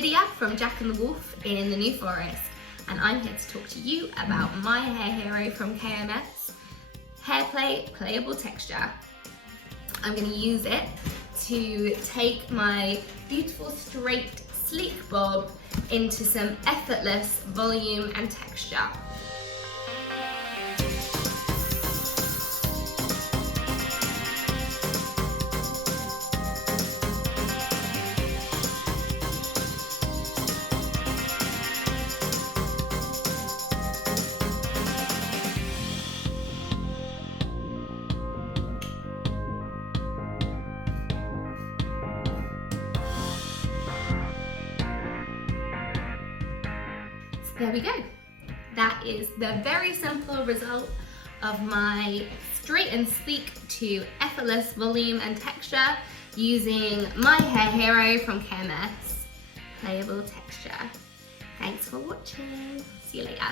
Lydia from Jack and the Wolf in the New Forest, and I'm here to talk to you about my hair hero from KMS, HAIRPLAY Playable Texture. I'm going to use it to take my beautiful straight sleek bob into some effortless volume and texture. There we go. That is the very simple result of my straight and sleek to effortless volume and texture using my hair hero from KMS, Playable Texture. Thanks for watching. See you later.